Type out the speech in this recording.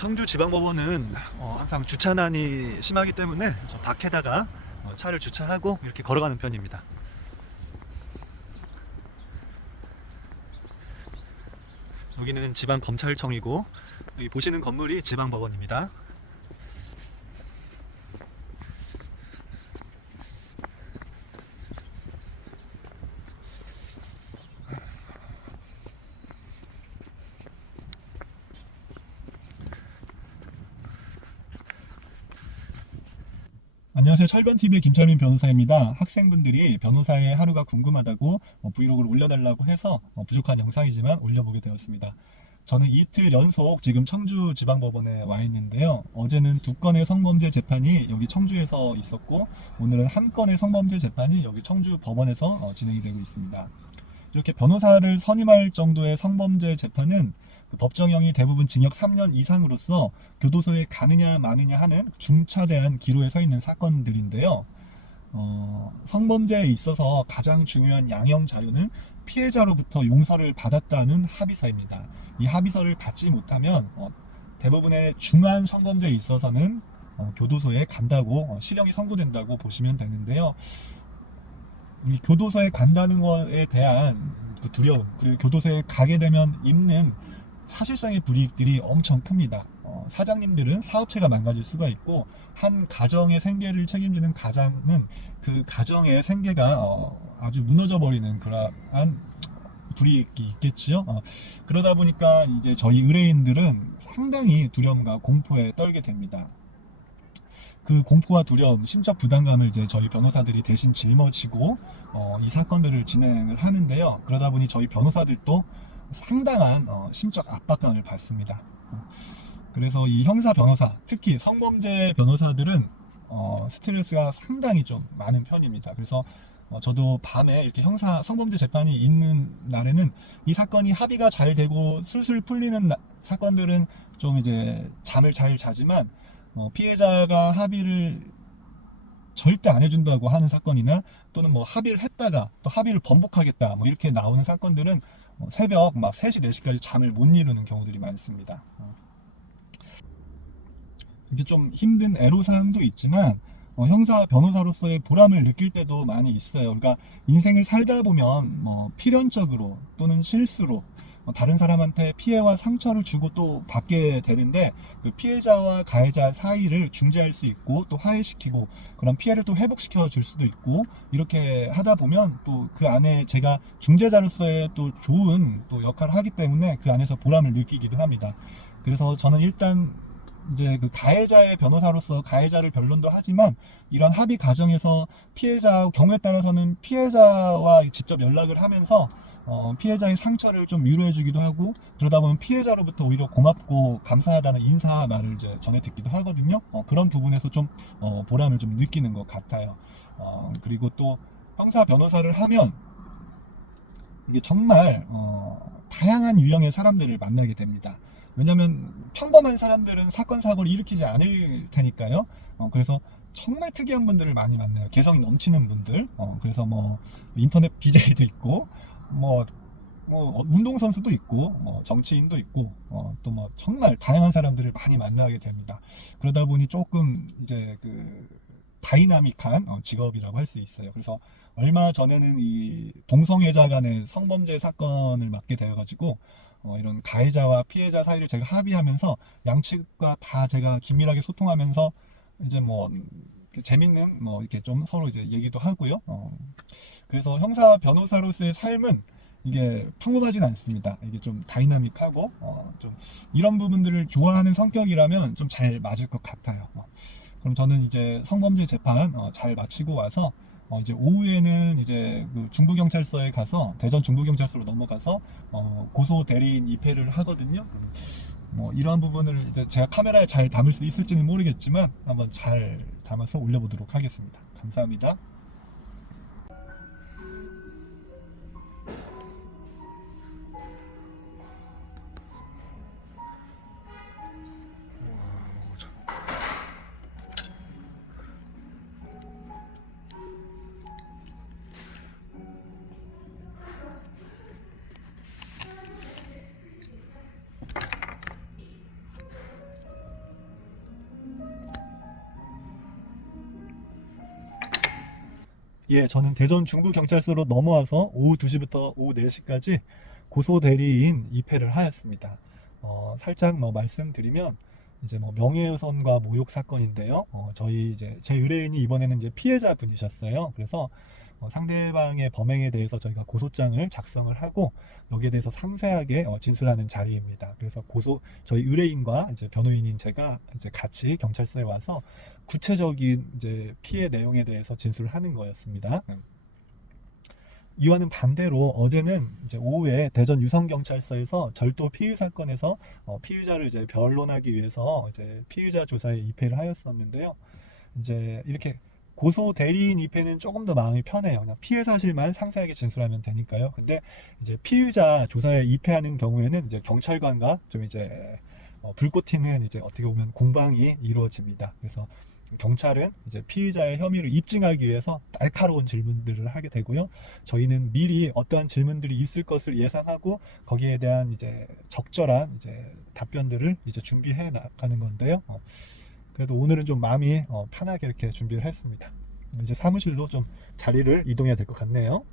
청주지방법원은 어, 항상 주차난이 심하기 때문에 저 밖에다가 어, 차를 주차하고 이렇게 걸어가는 편입니다. 여기는 지방검찰청이고 여기 보시는 건물이 지방법원입니다. 안녕하세요. 철변TV의 김철민 변호사입니다. 학생분들이 변호사의 하루가 궁금하다고 어, 브이로그를 올려달라고 해서 어, 부족한 영상이지만 올려보게 되었습니다. 저는 이틀 연속 지금 청주지방법원에 와 있는데요. 어제는 두 건의 성범죄 재판이 여기 청주에서 있었고, 오늘은 한 건의 성범죄 재판이 여기 청주 법원에서 어, 진행이 되고 있습니다. 이렇게 변호사를 선임할 정도의 성범죄 재판은 그 법정형이 대부분 징역 3년 이상으로서 교도소에 가느냐 마느냐 하는 중차대한 기로에 서 있는 사건들인데요. 어, 성범죄에 있어서 가장 중요한 양형 자료는 피해자로부터 용서를 받았다는 합의서입니다. 이 합의서를 받지 못하면 어, 대부분의 중한 성범죄에 있어서는 어, 교도소에 간다고 어, 실형이 선고된다고 보시면 되는데요. 이 교도소에 간다는 것에 대한 그 두려움 그리고 교도소에 가게 되면 입는 사실상의 불이익들이 엄청 큽니다. 어, 사장님들은 사업체가 망가질 수가 있고 한 가정의 생계를 책임지는 가장은 그 가정의 생계가 어, 아주 무너져 버리는 그러한 불이익이 있겠지요. 어, 그러다 보니까 이제 저희 의뢰인들은 상당히 두려움과 공포에 떨게 됩니다. 그 공포와 두려움, 심적 부담감을 이제 저희 변호사들이 대신 짊어지고 어, 이 사건들을 진행을 하는데요. 그러다 보니 저희 변호사들도 상당한 어, 심적 압박감을 받습니다. 어, 그래서 이 형사 변호사, 특히 성범죄 변호사들은 어, 스트레스가 상당히 좀 많은 편입니다. 그래서 어, 저도 밤에 이렇게 형사 성범죄 재판이 있는 날에는 이 사건이 합의가 잘 되고 술술 풀리는 나- 사건들은 좀 이제 잠을 잘 자지만 어, 피해자가 합의를 절대 안 해준다고 하는 사건이나 또는 뭐 합의를 했다가 또 합의를 번복하겠다 뭐 이렇게 나오는 사건들은 어, 새벽 막 3시 4시까지 잠을 못 이루는 경우들이 많습니다. 어. 이게 좀 힘든 애로사항도 있지만 어, 형사 변호사로서의 보람을 느낄 때도 많이 있어요. 그러니까 인생을 살다 보면 뭐 필연적으로 또는 실수로 어, 다른 사람한테 피해와 상처를 주고 또 받게 되는데 그 피해자와 가해자 사이를 중재할 수 있고 또 화해시키고 그런 피해를 또 회복시켜 줄 수도 있고 이렇게 하다 보면 또 그 안에 제가 중재자로서의 또 좋은 또 역할을 하기 때문에 그 안에서 보람을 느끼기도 합니다. 그래서 저는 일단 이제 그 가해자의 변호사로서 가해자를 변론도 하지만 이런 합의 과정에서 피해자 경우에 따라서는 피해자와 직접 연락을 하면서 어, 피해자의 상처를 좀 위로해주기도 하고 그러다 보면 피해자로부터 오히려 고맙고 감사하다는 인사 말을 이제 전해 듣기도 하거든요. 어, 그런 부분에서 좀 어, 보람을 좀 느끼는 것 같아요. 어, 그리고 또 형사 변호사를 하면 이게 정말 어, 다양한 유형의 사람들을 만나게 됩니다. 왜냐하면 평범한 사람들은 사건 사고를 일으키지 않을 테니까요. 어, 그래서 정말 특이한 분들을 많이 만나요. 개성이 넘치는 분들. 어, 그래서 뭐 인터넷 BJ도 있고, 뭐, 뭐 운동 선수도 있고, 뭐 정치인도 있고, 어, 또 뭐 정말 다양한 사람들을 많이 만나게 됩니다. 그러다 보니 조금 이제 그 다이나믹한 어, 직업이라고 할 수 있어요. 그래서 얼마 전에는 이 동성애자 간의 성범죄 사건을 맡게 되어가지고 어, 이런 가해자와 피해자 사이를 제가 합의하면서 양측과 다 제가 긴밀하게 소통하면서 이제 뭐 음, 재밌는 뭐 이렇게 좀 서로 이제 얘기도 하고요. 어, 그래서 형사 변호사로서의 삶은 이게 평범하진 않습니다. 이게 좀 다이나믹하고 어, 좀 이런 부분들을 좋아하는 성격이라면 좀 잘 맞을 것 같아요. 어, 그럼 저는 이제 성범죄 재판 어, 잘 마치고 와서 어, 이제 오후에는 이제 그 중부경찰서에 가서 대전 중부경찰서로 넘어가서 어, 고소 대리인 입회를 하거든요. 음, 뭐 이러한 부분을 이제 제가 카메라에 잘 담을 수 있을지는 모르겠지만 한번 잘 담아서 올려보도록 하겠습니다. 감사합니다. 예, 저는 대전 중부경찰서로 넘어와서 오후 2시부터 오후 4시까지 고소 대리인 입회를 하였습니다. 어, 살짝 뭐 말씀드리면 이제 뭐 명예훼손과 모욕 사건인데요. 어, 저희 이제 제 의뢰인이 이번에는 이제 피해자 분이셨어요. 그래서 어, 상대방의 범행에 대해서 저희가 고소장을 작성을 하고 여기에 대해서 상세하게 어, 진술하는 자리입니다. 그래서 고소 저희 의뢰인과 이제 변호인인 제가 이제 같이 경찰서에 와서 구체적인 이제 피해 내용에 대해서 진술을 하는 거였습니다. 음. 이와는 반대로 어제는 이제 오후에 대전 유성경찰서에서 절도 피의 사건에서 어, 피의자를 이제 변론하기 위해서 이제 피의자 조사에 입회를 하였었는데요. 이제 이렇게 고소 대리인 입회는 조금 더 마음이 편해요. 그냥 피해 사실만 상세하게 진술하면 되니까요. 근데 이제 피의자 조사에 입회하는 경우에는 이제 경찰관과 좀 이제 어, 불꽃 튀는 이제 어떻게 보면 공방이 이루어집니다. 그래서 경찰은 이제 피의자의 혐의를 입증하기 위해서 날카로운 질문들을 하게 되고요. 저희는 미리 어떠한 질문들이 있을 것을 예상하고 거기에 대한 이제 적절한 이제 답변들을 이제 준비해 나가는 건데요. 어, 그래도 오늘은 좀 마음이 어, 편하게 이렇게 준비를 했습니다. 이제 사무실로 좀 자리를 이동해야 될 것 같네요.